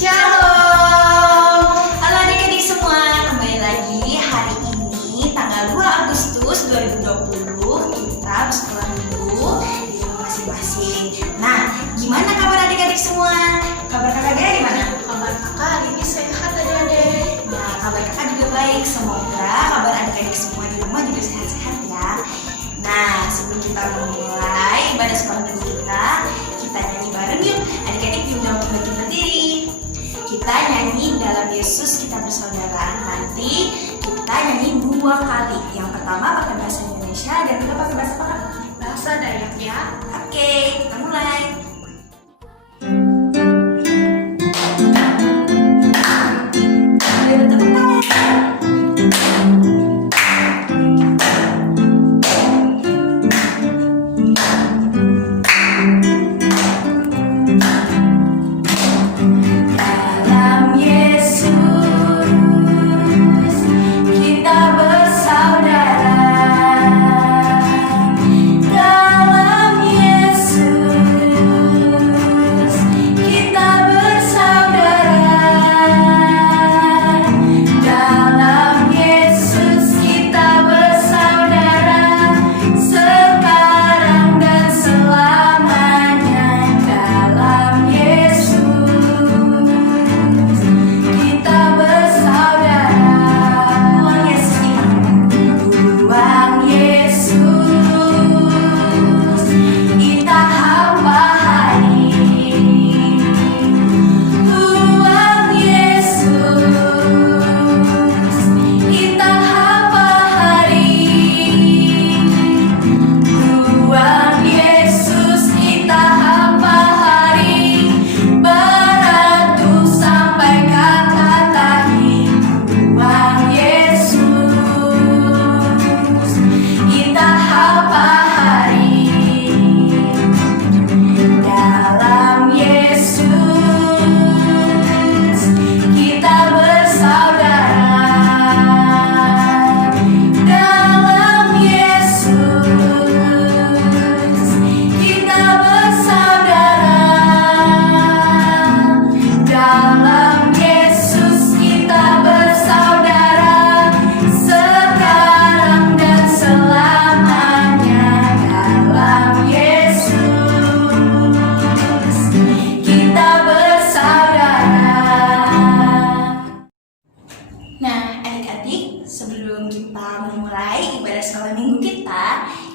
Shalom, halo adik-adik semua, kembali lagi hari ini tanggal 2 Agustus 2020 kita bersekolah minggu di rumah masing-masing. Nah, gimana kabar adik-adik semua? Kabar kakak Dea gimana? Kabar kakak hari ini sehat adik-adik. Nah, kabar kakak juga baik, semoga kabar adik-adik semua di rumah juga sehat-sehat ya. Nah, sebelum kita memulai ibadah sekolah minggu kita nyanyi bareng yuk. Adik-adik diundang untuk bagi berdiri. Kita nyanyi dalam Yesus kita bersaudara. Nanti kita nyanyi 2 kali. Yang pertama pakai bahasa Indonesia dan kedua pakai bahasa apa? Bahasa Dayak ya. Oke, kita mulai.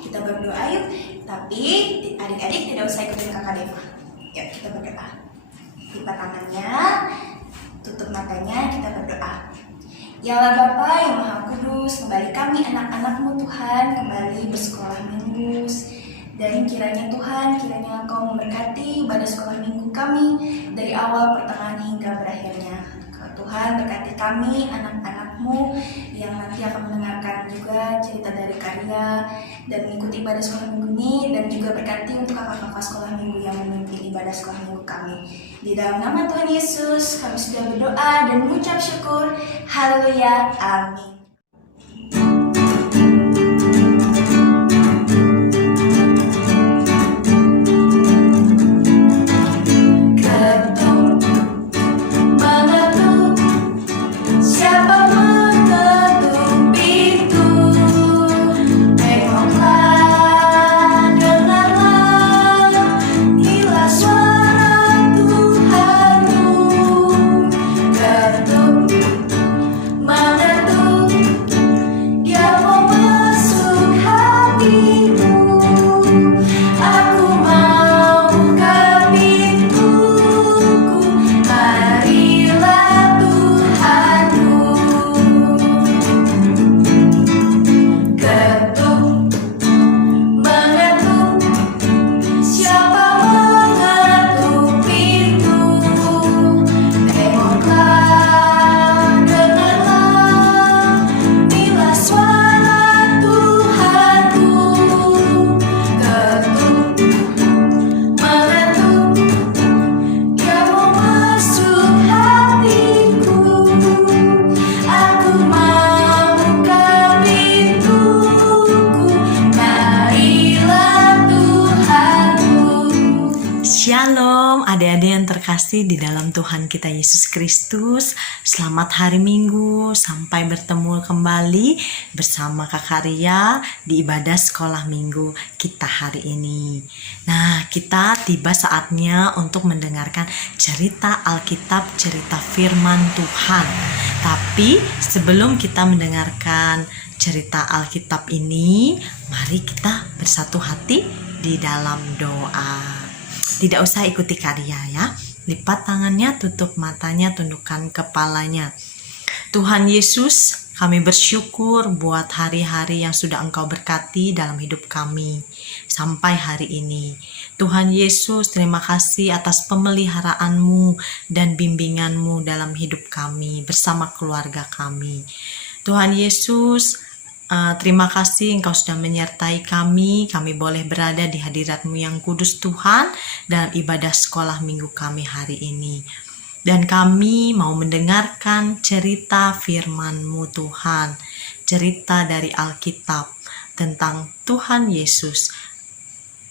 Kita berdoa yuk. Tapi adik-adik tidak usah ikutin kakak Deva. Yuk kita berdoa. Lipat tangannya, tutup matanya, kita berdoa. Ya Allah Bapa yang Maha Kudus, kembali kami anak-anak-Mu Tuhan kembali bersekolah minggu. Dan kiranya Tuhan, kiranya Engkau memberkati ibadah sekolah minggu kami dari awal, pertengahan hingga berakhirnya. Tuhan berkati kami, anak-anak-Mu yang nanti akan mendengarkan juga cerita dari karya dan mengikuti ibadah sekolah minggu ini, dan juga berkati untuk kakak-kakak sekolah minggu yang memimpin ibadah sekolah minggu kami. Di dalam nama Tuhan Yesus kami sudah berdoa dan mengucap syukur. Haleluya, amin. Mengetuk Adik-adik yang terkasih di dalam Tuhan kita Yesus Kristus, selamat hari Minggu, sampai bertemu kembali bersama Kak Ria di ibadah sekolah Minggu kita hari ini. Nah, kita tiba saatnya untuk mendengarkan cerita Alkitab, cerita firman Tuhan. Tapi sebelum kita mendengarkan cerita Alkitab ini, mari kita bersatu hati di dalam doa. Tidak usah ikuti karya ya. Lipat tangannya, tutup matanya, tundukkan kepalanya. Tuhan Yesus, kami bersyukur buat hari-hari yang sudah Engkau berkati dalam hidup kami sampai hari ini. Tuhan Yesus, terima kasih atas pemeliharaanmu dan bimbinganmu dalam hidup kami bersama keluarga kami. Tuhan Yesus, terima kasih Engkau sudah menyertai kami boleh berada di hadirat-Mu yang kudus Tuhan dalam ibadah sekolah minggu kami hari ini. Dan kami mau mendengarkan cerita firman-Mu Tuhan, cerita dari Alkitab tentang Tuhan Yesus.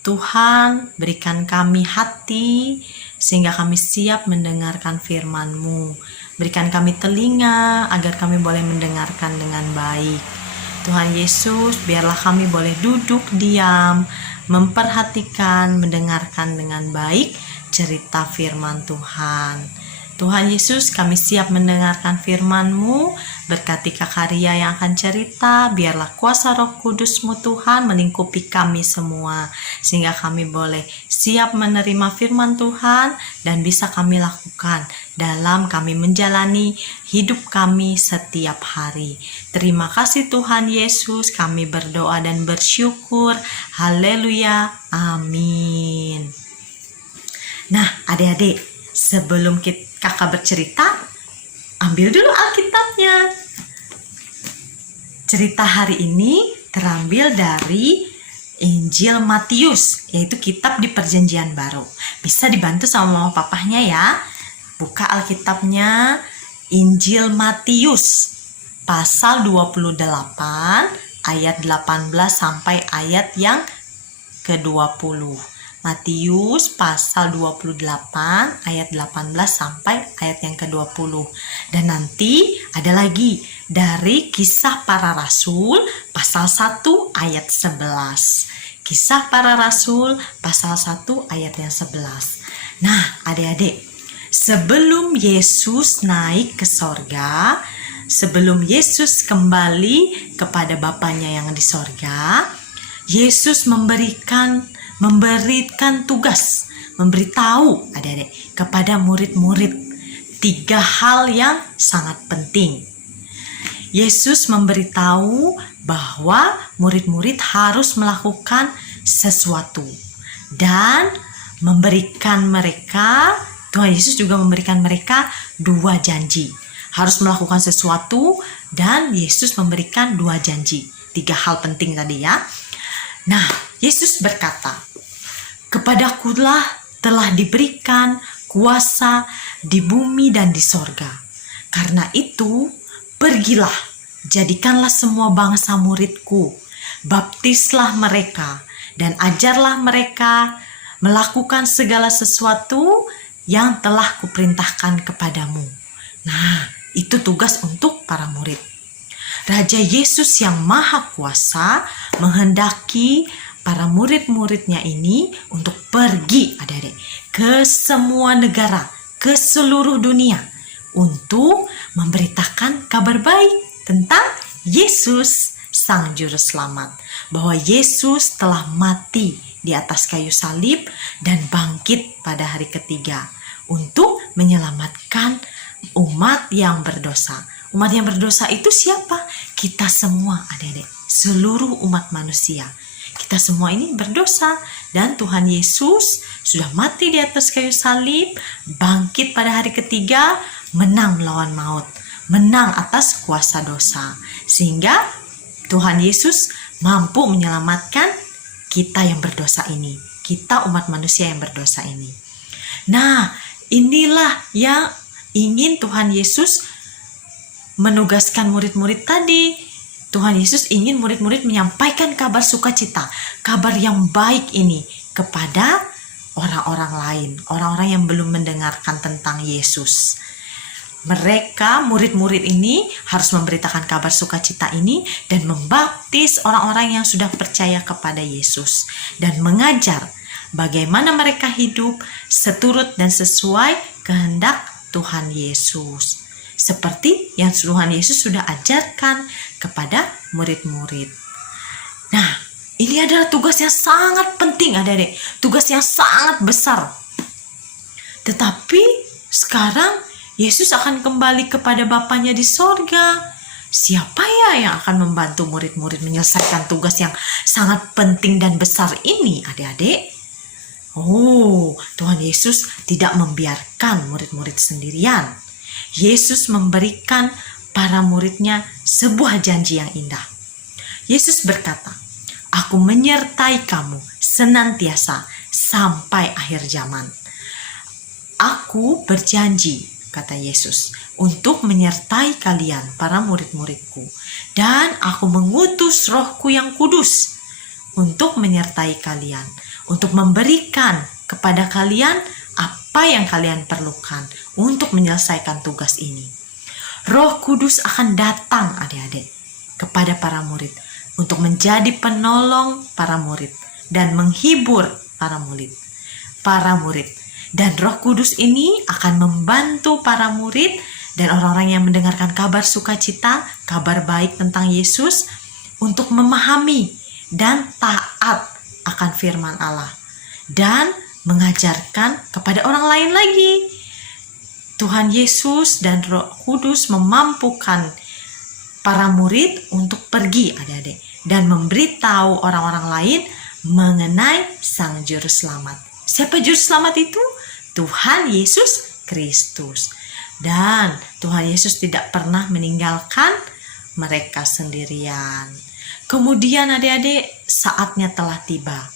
Tuhan, berikan kami hati sehingga kami siap mendengarkan firman-Mu. Berikan kami telinga agar kami boleh mendengarkan dengan baik. Tuhan Yesus, biarlah kami boleh duduk diam, memperhatikan, mendengarkan dengan baik cerita firman Tuhan. Tuhan Yesus, kami siap mendengarkan firman-Mu. Berkati Kak Ria yang akan cerita, biarlah kuasa Roh Kudus-Mu Tuhan melingkupi kami semua, sehingga kami boleh siap menerima firman Tuhan dan bisa kami lakukan dalam kami menjalani hidup kami setiap hari. Terima kasih Tuhan Yesus, kami berdoa dan bersyukur. Haleluya, amin. Nah, adik-adik, sebelum kakak bercerita, ambil dulu Alkitabnya. Cerita hari ini terambil dari Injil Matius, yaitu kitab di Perjanjian Baru. Bisa dibantu sama mama papahnya ya. Buka Alkitabnya, Injil Matius, pasal 28, ayat 18 sampai ayat yang ke-20. Matius pasal 28 ayat 18 sampai ayat yang ke-20. Dan nanti ada lagi dari Kisah Para Rasul pasal 1 ayat 11. Kisah Para Rasul pasal 1 ayat yang 11. Nah, adik-adik, sebelum Yesus naik ke sorga, sebelum Yesus kembali kepada Bapanya yang di sorga, Yesus memberikan tugas, memberitahu adik-adik kepada murid-murid 3 hal yang sangat penting. Yesus memberitahu bahwa murid-murid harus melakukan sesuatu dan Tuhan Yesus juga memberikan mereka 2 janji. Harus melakukan sesuatu dan Yesus memberikan 2 janji. 3 hal penting tadi ya. Nah, Yesus berkata, "Kepadakulah telah diberikan kuasa di bumi dan di sorga. Karena itu, pergilah, jadikanlah semua bangsa muridku, baptislah mereka, dan ajarlah mereka melakukan segala sesuatu yang telah kuperintahkan kepadamu." Nah, itu tugas untuk para murid. Raja Yesus yang Maha Kuasa menghendaki para murid-muridnya ini untuk pergi adik-adik ke semua negara, ke seluruh dunia untuk memberitakan kabar baik tentang Yesus Sang Juru Selamat, bahwa Yesus telah mati di atas kayu salib dan bangkit pada hari ketiga untuk menyelamatkan umat yang berdosa. Umat yang berdosa itu siapa? Kita semua adik-adik, seluruh umat manusia. Kita semua ini berdosa dan Tuhan Yesus sudah mati di atas kayu salib, bangkit pada hari ketiga, menang melawan maut, menang atas kuasa dosa. Sehingga Tuhan Yesus mampu menyelamatkan kita yang berdosa ini, kita umat manusia yang berdosa ini. Nah, inilah yang ingin Tuhan Yesus menugaskan murid-murid tadi. Tuhan Yesus ingin murid-murid menyampaikan kabar sukacita, kabar yang baik ini kepada orang-orang lain, orang-orang yang belum mendengarkan tentang Yesus. Mereka, murid-murid ini harus memberitakan kabar sukacita ini dan membaptis orang-orang yang sudah percaya kepada Yesus dan mengajar bagaimana mereka hidup seturut dan sesuai kehendak Tuhan Yesus. Seperti yang Tuhan Yesus sudah ajarkan kepada murid-murid. Nah, ini adalah tugas yang sangat penting, adik-adik. Tugas yang sangat besar. Tetapi sekarang Yesus akan kembali kepada Bapanya di sorga. Siapa ya yang akan membantu murid-murid menyelesaikan tugas yang sangat penting dan besar ini, adik-adik? Oh, Tuhan Yesus tidak membiarkan murid-murid sendirian. Yesus memberikan para muridnya sebuah janji yang indah. Yesus berkata, "Aku menyertai kamu senantiasa sampai akhir zaman." Aku berjanji, kata Yesus, untuk menyertai kalian, para murid-muridku. Dan aku mengutus Rohku yang kudus untuk menyertai kalian, untuk memberikan kepada kalian apa yang kalian perlukan untuk menyelesaikan tugas ini. Roh Kudus akan datang, adik-adik, kepada para murid untuk menjadi penolong para murid dan menghibur para murid. Dan Roh Kudus ini akan membantu para murid dan orang-orang yang mendengarkan kabar sukacita, kabar baik tentang Yesus untuk memahami dan taat akan firman Allah dan mengajarkan kepada orang lain lagi. Tuhan Yesus dan Roh Kudus memampukan para murid untuk pergi, adik-adik, dan memberitahu orang-orang lain mengenai Sang Juru Selamat. Siapa Juru Selamat itu? Tuhan Yesus Kristus. Dan Tuhan Yesus tidak pernah meninggalkan mereka sendirian. Kemudian adik-adik, saatnya telah tiba.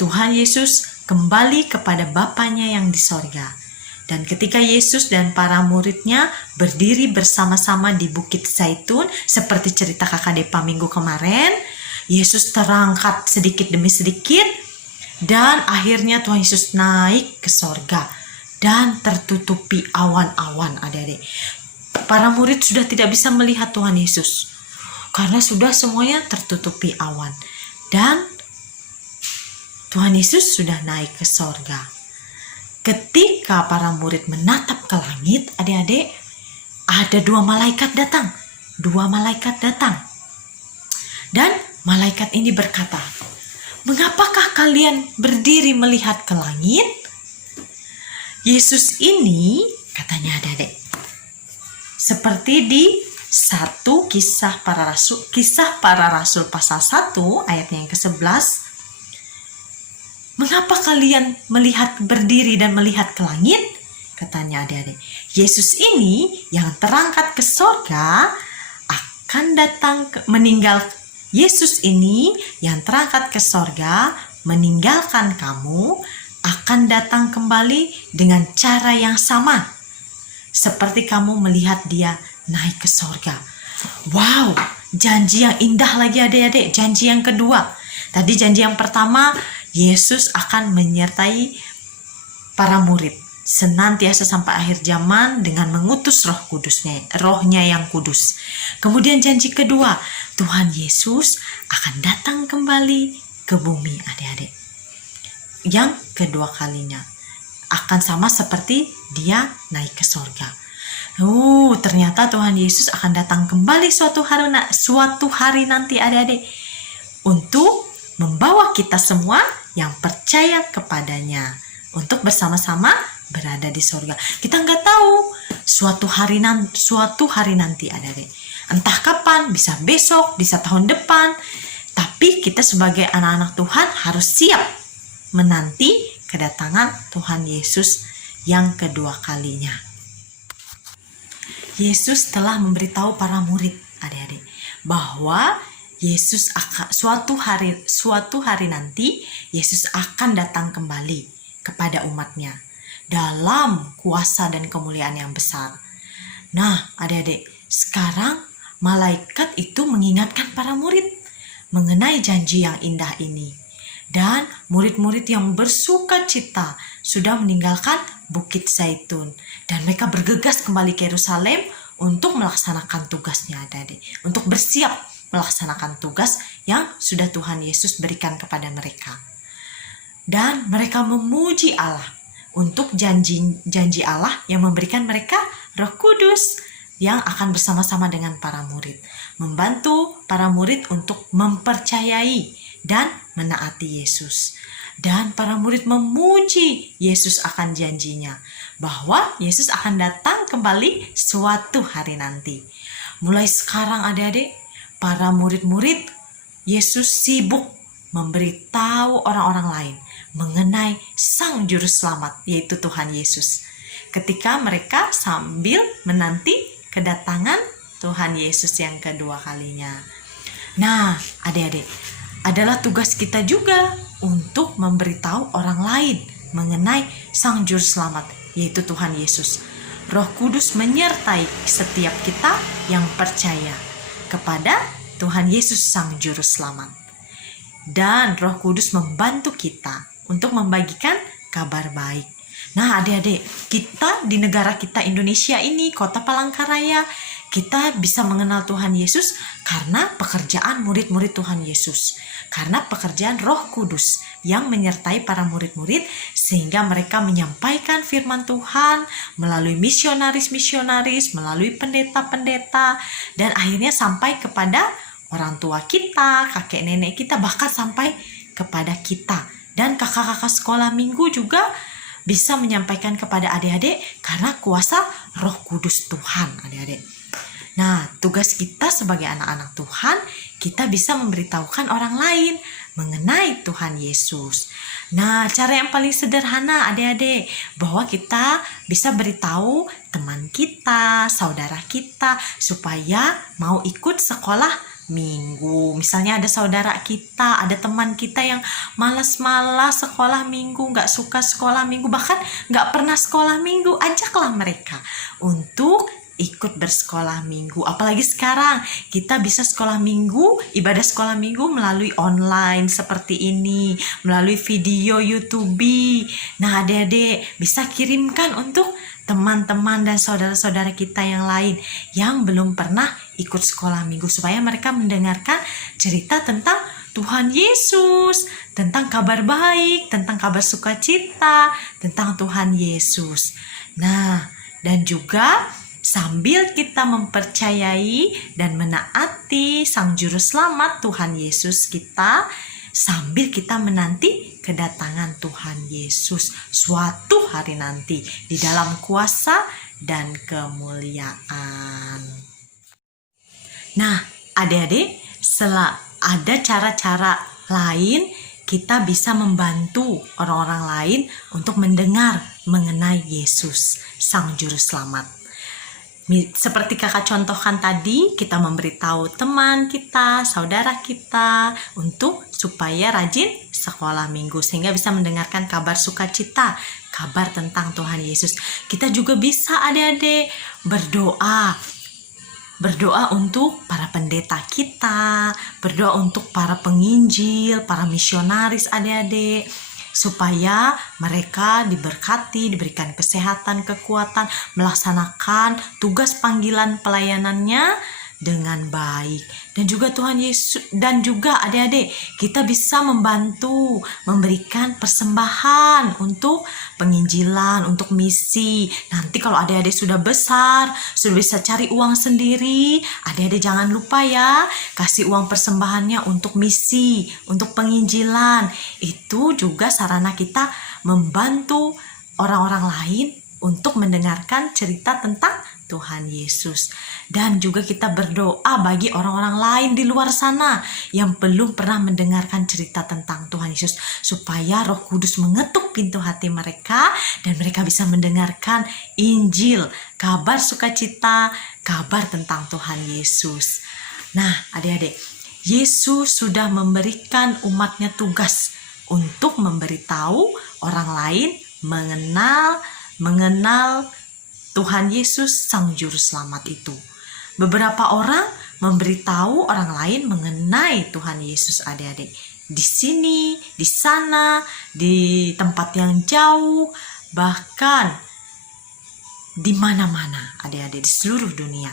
Tuhan Yesus kembali kepada Bapanya yang di sorga. Dan ketika Yesus dan para muridnya berdiri bersama-sama di Bukit Zaitun, seperti cerita Kakak Depa minggu kemarin, Yesus terangkat sedikit demi sedikit, dan akhirnya Tuhan Yesus naik ke sorga dan tertutupi awan-awan, adik-adik. Para murid sudah tidak bisa melihat Tuhan Yesus karena sudah semuanya tertutupi awan. Dan Tuhan Yesus sudah naik ke sorga. Ketika para murid menatap ke langit, adik-adik, ada dua malaikat datang. Dan malaikat ini berkata, "Mengapakah kalian berdiri melihat ke langit?" Yesus ini, katanya adik-adik, seperti di 1 Kisah Para Rasul pasal 1 ayatnya yang ke-11, "Mengapa kalian berdiri dan melihat ke langit?" Katanya adik-adik, Yesus ini yang terangkat ke sorga akan datang Yesus ini yang terangkat ke sorga meninggalkan kamu akan datang kembali dengan cara yang sama seperti kamu melihat dia naik ke sorga. Wow, janji yang indah lagi adik-adik. Janji yang kedua. Tadi janji yang pertama, Yesus akan menyertai para murid senantiasa sampai akhir zaman dengan mengutus Rohnya yang kudus. Kemudian janji kedua, Tuhan Yesus akan datang kembali ke bumi, adik-adik. Yang kedua kalinya akan sama seperti dia naik ke sorga. Ternyata Tuhan Yesus akan datang kembali suatu hari nanti, adik-adik, untuk membawa kita semua yang percaya kepadanya untuk bersama-sama berada di sorga. Kita nggak tahu suatu hari nanti, adik-adik. Entah kapan, bisa besok, bisa tahun depan. Tapi kita sebagai anak-anak Tuhan harus siap menanti kedatangan Tuhan Yesus yang kedua kalinya. Yesus telah memberitahu para murid, adik-adik, bahwa Yesus akan suatu hari nanti Yesus akan datang kembali kepada umatnya dalam kuasa dan kemuliaan yang besar. Nah, adik-adik, sekarang malaikat itu mengingatkan para murid mengenai janji yang indah ini. Dan murid-murid yang bersuka cita sudah meninggalkan Bukit Zaitun. Dan mereka bergegas kembali ke Yerusalem untuk melaksanakan tugasnya, adik-adik. Untuk bersiap melaksanakan tugas yang sudah Tuhan Yesus berikan kepada mereka. Dan mereka memuji Allah untuk janji Allah yang memberikan mereka Roh Kudus yang akan bersama-sama dengan para murid, membantu para murid untuk mempercayai dan menaati Yesus. Dan para murid memuji Yesus akan janjinya bahwa Yesus akan datang kembali suatu hari nanti. Mulai sekarang adik-adik, para murid-murid Yesus sibuk memberitahu orang-orang lain mengenai Sang Juru Selamat, yaitu Tuhan Yesus. Ketika mereka sambil menanti kedatangan Tuhan Yesus yang kedua kalinya. Nah, adik-adik, adalah tugas kita juga untuk memberitahu orang lain mengenai Sang Juru Selamat, yaitu Tuhan Yesus. Roh Kudus menyertai setiap kita yang percaya kepada Tuhan Yesus Sang Juru Selamat. Dan Roh Kudus membantu kita untuk membagikan kabar baik. Nah, adik-adik, kita di negara kita Indonesia ini, Kota Palangkaraya, kita bisa mengenal Tuhan Yesus karena pekerjaan murid-murid Tuhan Yesus. Karena pekerjaan Roh Kudus yang menyertai para murid-murid sehingga mereka menyampaikan firman Tuhan melalui misionaris-misionaris, melalui pendeta-pendeta, dan akhirnya sampai kepada orang tua kita, kakek nenek kita, bahkan sampai kepada kita. Dan kakak-kakak sekolah minggu juga bisa menyampaikan kepada adik-adik karena kuasa Roh Kudus Tuhan, adik-adik. Nah, tugas kita sebagai anak-anak Tuhan, kita bisa memberitahukan orang lain mengenai Tuhan Yesus. Nah, cara yang paling sederhana adik-adik, bahwa kita bisa beritahu teman kita, saudara kita, supaya mau ikut sekolah minggu. Misalnya ada saudara kita, ada teman kita yang malas-malas sekolah minggu, gak suka sekolah minggu, bahkan gak pernah sekolah minggu, ajaklah mereka untuk ikut bersekolah minggu. Apalagi sekarang kita bisa sekolah minggu, ibadah sekolah minggu melalui online seperti ini, melalui video YouTube. Nah, adik-adik bisa kirimkan untuk teman-teman dan saudara-saudara kita yang lain yang belum pernah ikut sekolah minggu, supaya mereka mendengarkan cerita tentang Tuhan Yesus, tentang kabar baik, tentang kabar sukacita, tentang Tuhan Yesus. Nah, dan juga sambil kita mempercayai dan menaati Sang Juru Selamat Tuhan Yesus kita, sambil kita menanti kedatangan Tuhan Yesus suatu hari nanti di dalam kuasa dan kemuliaan. Nah, adik-adik, ada cara-cara lain kita bisa membantu orang-orang lain untuk mendengar mengenai Yesus, Sang Juru Selamat. Seperti kakak contohkan tadi, kita memberitahu teman kita, saudara kita untuk supaya rajin sekolah minggu sehingga bisa mendengarkan kabar sukacita, kabar tentang Tuhan Yesus. Kita juga bisa adik-adik berdoa untuk para pendeta kita, berdoa untuk para penginjil, para misionaris adik-adik, supaya mereka diberkati, diberikan kesehatan, kekuatan, melaksanakan tugas panggilan pelayanannya dengan baik. Dan juga Tuhan Yesus, dan juga adik-adik, kita bisa membantu memberikan persembahan untuk penginjilan, untuk misi. Nanti kalau adik-adik sudah besar, sudah bisa cari uang sendiri, adik-adik jangan lupa ya, kasih uang persembahannya untuk misi, untuk penginjilan. Itu juga sarana kita membantu orang-orang lain untuk mendengarkan cerita tentang Tuhan Yesus. Dan juga kita berdoa bagi orang-orang lain di luar sana yang belum pernah mendengarkan cerita tentang Tuhan Yesus, supaya Roh Kudus mengetuk pintu hati mereka dan mereka bisa mendengarkan Injil, kabar sukacita, kabar tentang Tuhan Yesus. Nah, adik-adik, Yesus sudah memberikan umatnya tugas untuk memberitahu orang lain mengenal Tuhan Yesus Sang Juru Selamat itu. Beberapa orang memberitahu orang lain mengenai Tuhan Yesus adik-adik. di sini, di sana, di tempat yang jauh, bahkan di mana-mana, adik-adik, di seluruh dunia.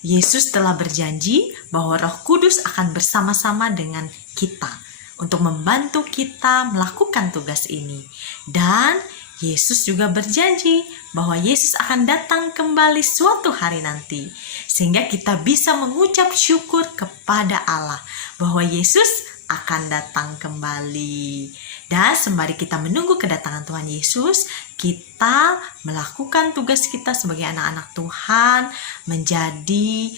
Yesus telah berjanji bahwa Roh Kudus akan bersama-sama dengan kita untuk membantu kita melakukan tugas ini. Dan Yesus juga berjanji bahwa Yesus akan datang kembali suatu hari nanti, sehingga kita bisa mengucap syukur kepada Allah bahwa Yesus akan datang kembali. Dan sembari kita menunggu kedatangan Tuhan Yesus, kita melakukan tugas kita sebagai anak-anak Tuhan, menjadi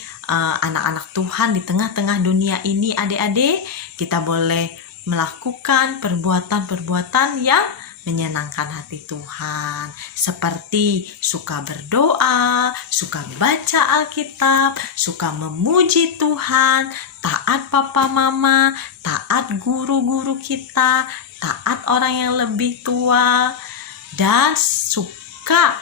anak-anak Tuhan di tengah-tengah dunia ini. Adik-adik, kita boleh melakukan perbuatan-perbuatan yang menyenangkan hati Tuhan, seperti suka berdoa, suka baca Alkitab, suka memuji Tuhan, taat papa mama, taat guru-guru kita, taat orang yang lebih tua, dan suka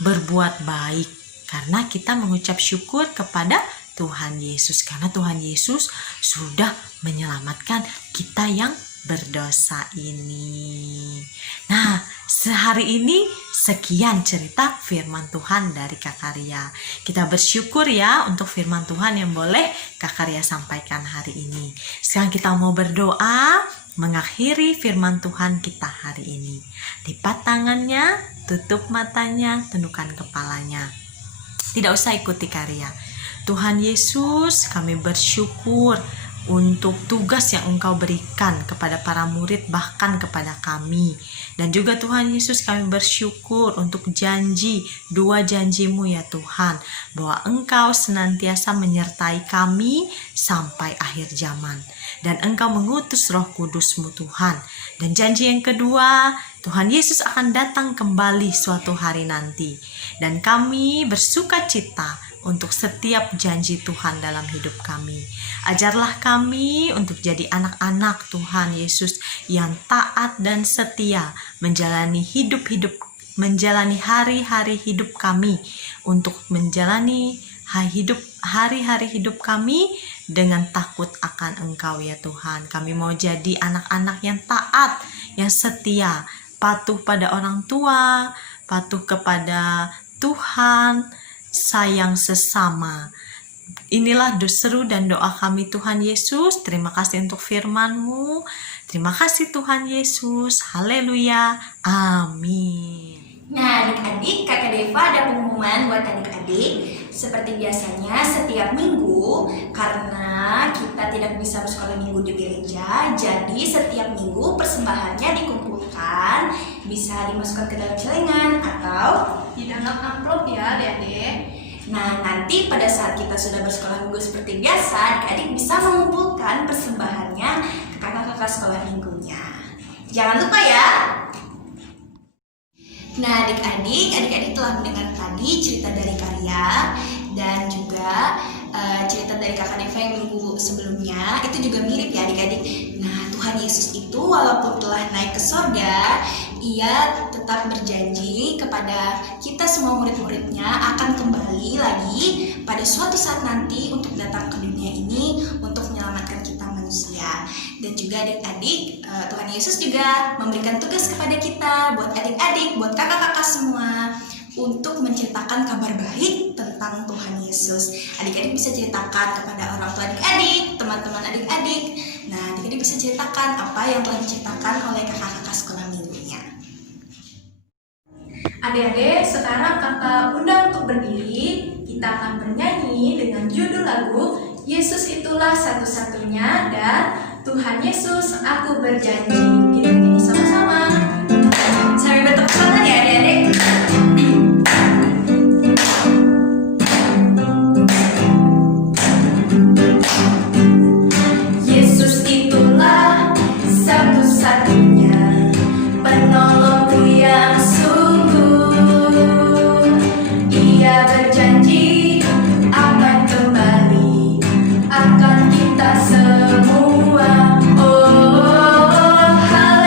berbuat baik karena kita mengucap syukur kepada Tuhan Yesus, karena Tuhan Yesus sudah menyelamatkan kita yang berdosa ini. Nah, sehari ini sekian cerita firman Tuhan dari Kak Ria. Kita bersyukur ya untuk firman Tuhan yang boleh Kak Ria sampaikan hari ini. Sekarang kita mau berdoa mengakhiri firman Tuhan kita hari ini. Lipat tangannya, tutup matanya, tundukkan kepalanya. Tidak usah ikuti Kak Ria. Tuhan Yesus, kami bersyukur untuk tugas yang Engkau berikan kepada para murid, bahkan kepada kami. Dan juga Tuhan Yesus, kami bersyukur untuk dua janji-Mu ya Tuhan, bahwa Engkau senantiasa menyertai kami sampai akhir zaman. Dan Engkau mengutus Roh Kudus-Mu Tuhan. Dan janji yang kedua, Tuhan Yesus akan datang kembali suatu hari nanti. Dan kami bersuka cita untuk setiap janji Tuhan dalam hidup kami. Ajarlah kami untuk jadi anak-anak Tuhan Yesus yang taat dan setia menjalani menjalani hari-hari hidup kami, untuk menjalani hari-hari hidup kami dengan takut akan Engkau ya Tuhan. Kami mau jadi anak-anak yang taat, yang setia, patuh pada orang tua, patuh kepada Tuhan, sayang sesama. Inilah seru dan doa kami Tuhan Yesus. Terima kasih untuk firman-Mu. Terima kasih Tuhan Yesus. Haleluya. Amin. Nah, adik-adik, Kakak Deva ada pengumuman buat adik-adik. Seperti biasanya setiap minggu, karena kita tidak bisa bersekolah minggu di gereja, jadi setiap minggu persembahannya dikumpulkan, bisa dimasukkan ke dalam celengan atau Di dalam amplop ya adik-adik. nah, nanti pada saat kita sudah bersekolah minggu seperti biasa, adik-adik bisa mengumpulkan persembahannya ke kakak-kakak sekolah minggunya. Jangan lupa ya. Nah, adik-adik telah mendengar tadi cerita dari Karya dan juga cerita dari Kakak Deva yang minggu sebelumnya. Itu juga mirip ya adik-adik. Nah, Tuhan Yesus itu walaupun telah naik ke sorga, Ia tetap berjanji kepada kita semua murid-muridnya akan kembali lagi pada suatu saat nanti untuk datang ke dunia ini untuk menyelamatkan kita manusia. Dan juga adik-adik, Tuhan Yesus juga memberikan tugas kepada kita, buat adik-adik, buat kakak-kakak semua, untuk menceritakan kabar baik tentang Tuhan Yesus. Adik-adik bisa ceritakan kepada orang tua adik-adik, teman-teman adik-adik. Nah, adik-adik bisa ceritakan apa yang telah diceritakan oleh kakak-kakak sekolah minggunya. Adik-adik, sekarang kakak undang untuk berdiri. Kita akan bernyanyi dengan judul lagu Yesus Itulah Satu-Satunya dan Tuhan Yesus Aku Berjanji. Kita nyanyi sama-sama. Sambil bertepuk tangan ya adik-adik. Yesus itulah satu-satunya penolongku yang sungguh. Ia berjanji akan kembali, akan kita semua. Oh, haleluya.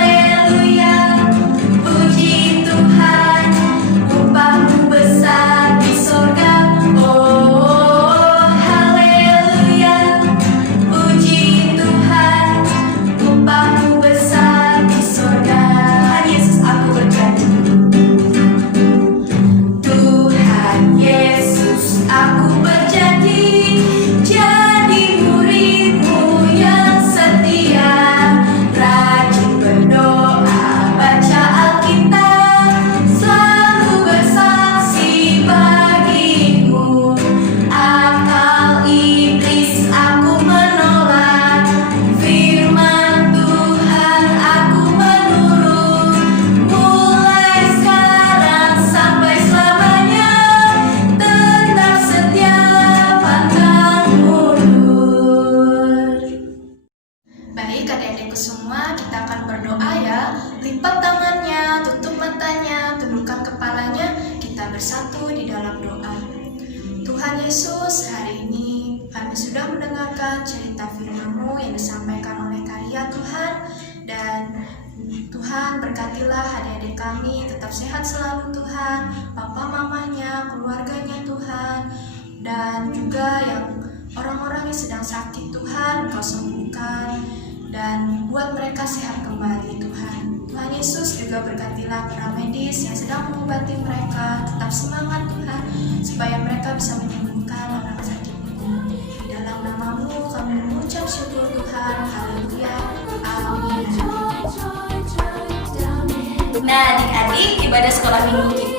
lipat tangannya, tutup matanya, tundukkan kepalanya, kita bersatu di dalam doa. Tuhan Yesus, hari ini kami sudah mendengarkan cerita firman-Mu yang disampaikan oleh Karya Tuhan, dan Tuhan berkatilah adik-adik kami tetap sehat selalu Tuhan, papa mamanya, keluarganya Tuhan, dan juga yang orang-orang yang sedang sakit Tuhan Engkau sembuhkan dan buat mereka sehat kembali Tuhan. Tuhan Yesus juga berkatilah para medis yang sedang mengobati mereka, tetap semangat Tuhan, supaya mereka bisa menyembuhkan orang sakit itu. Di dalam nama-Mu kami mengucap syukur Tuhan, haleluya, amin. Nah, adik-adik, ibadah sekolah minggu kita